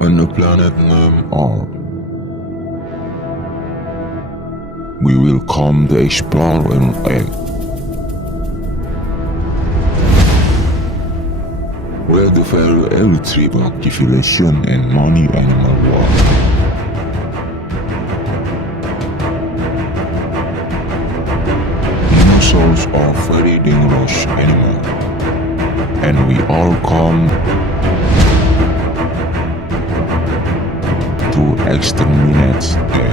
on the planet named Earth. We will come to explore and act. Where the value every trip of civilization and money animal world. Dinosaurs are very dangerous animals, and we all come to exterminate them.